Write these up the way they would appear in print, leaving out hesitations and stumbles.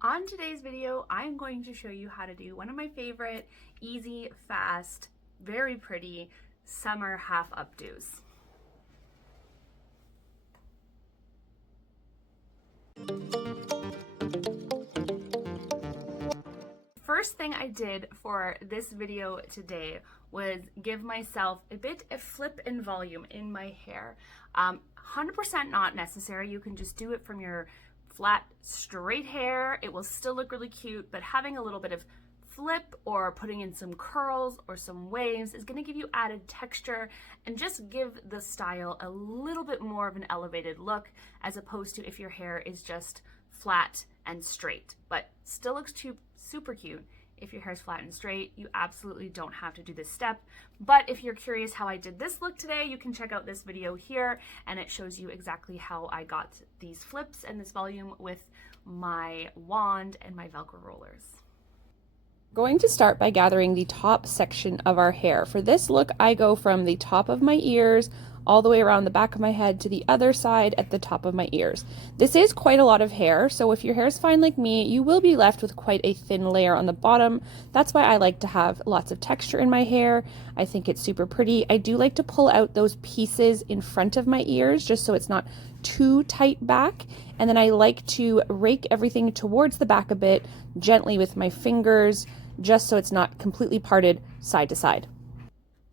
On today's video, I'm going to show you how to do one of my favorite, easy, fast, very pretty summer half updos. First thing I did for this video today was give myself a bit of flip and volume in my hair. 100% not necessary. You can just do it from your flat, straight hair. It will still look really cute, but having a little bit of flip or putting in some curls or some waves is going to give you added texture and just give the style a little bit more of an elevated look, as opposed to if your hair is just flat and straight, but still looks super cute. If your hair is flat and straight, you absolutely don't have to do this step. But if you're curious how I did this look today, you can check out this video here, and it shows you exactly how I got these flips and this volume with my wand and my Velcro rollers. Going to start by gathering the top section of our hair. For this look, I go from the top of my ears all the way around the back of my head to the other side at the top of my ears. This is quite a lot of hair, so if your hair is fine like me, you will be left with quite a thin layer on the bottom. That's why I like to have lots of texture in my hair. I think it's super pretty. I do like to pull out those pieces in front of my ears just so it's not too tight back, and then I like to rake everything towards the back a bit gently with my fingers just so it's not completely parted side to side.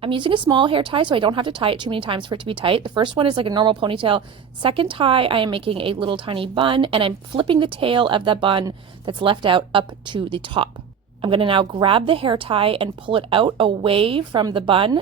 I'm using a small hair tie so I don't have to tie it too many times for it to be tight. The first one is like a normal ponytail. Second tie, I am making a little tiny bun, and I'm flipping the tail of that bun that's left out up to the top. I'm going to now grab the hair tie and pull it out away from the bun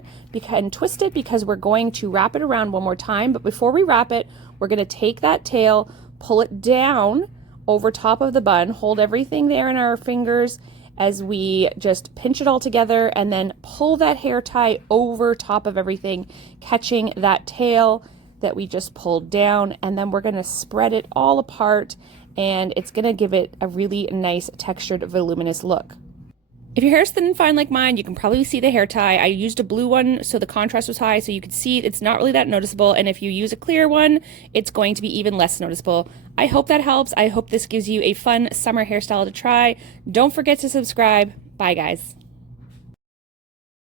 and twist it, because we're going to wrap it around one more time. But before we wrap it, we're going to take that tail, pull it down over top of the bun, hold everything there in our fingers as we just pinch it all together, and then pull that hair tie over top of everything, catching that tail that we just pulled down. And then we're going to spread it all apart, and it's going to give it a really nice textured, voluminous look. If your hair's thin and fine like mine, you can probably see the hair tie. I used a blue one so the contrast was high, so you could see it's not really that noticeable. And if you use a clear one, it's going to be even less noticeable. I hope that helps. I hope this gives you a fun summer hairstyle to try. Don't forget to subscribe. Bye, guys.